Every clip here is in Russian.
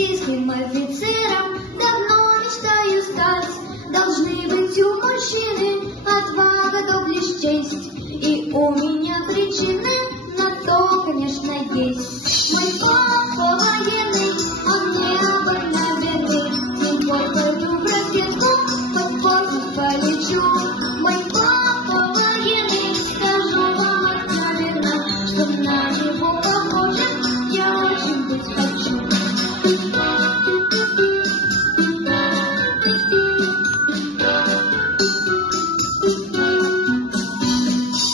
российским офицером давно мечтаю стать. Должны быть у мужчины отвага, доблесть, честь. И у меня причины на то, конечно, есть. Мой папа военный, он необыкновенный. С ним хоть пойду в разведку, хоть в космос полечу. Мой папа военный, скажу вам откровенно, что на него похожим я очень быть хочу.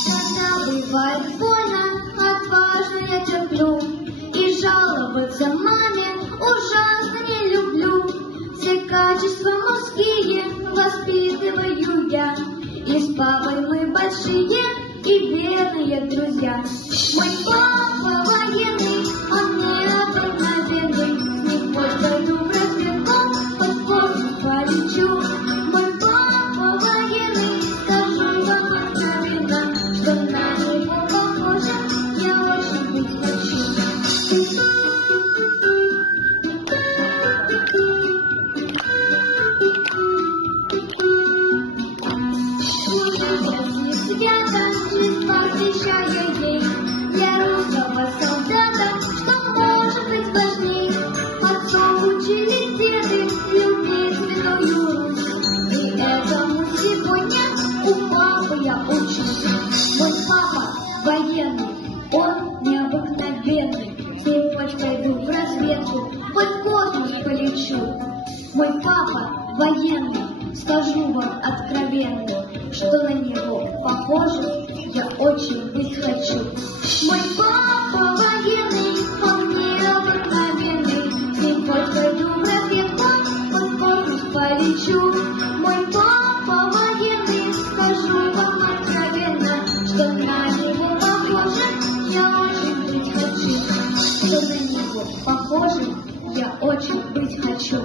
Когда бывает больно, отважно я терплю, и жаловаться маме ужасно не люблю. Все качества мужские воспитываю я, и с папой мы большие и верные друзья. Мой папа военный, он необыкновенный. С ним хоть пойду в разведку, хоть в космос полечу. Мой папа военный, скажу вам откровенно, что на него похожим я очень быть хочу. Свято, жизнь посвящая ей, для русского солдата, что может быть важней. Отцов учили деды любить святую Русь, и этому сегодня у папы я учусь. Мой папа военный, он необыкновенный. С ним хоть пойду в разведку, хоть в космос полечу. Мой папа военный, скажу вам откровенно, что на него похоже я очень быть хочу. Мой папа военный, он необыкновенный. С ним хоть пойду в разведку, хоть в космос полечу. Мой папа военный, скажу вам откровенно, что на него похоже я очень быть хочу. Что на него похоже я очень быть хочу.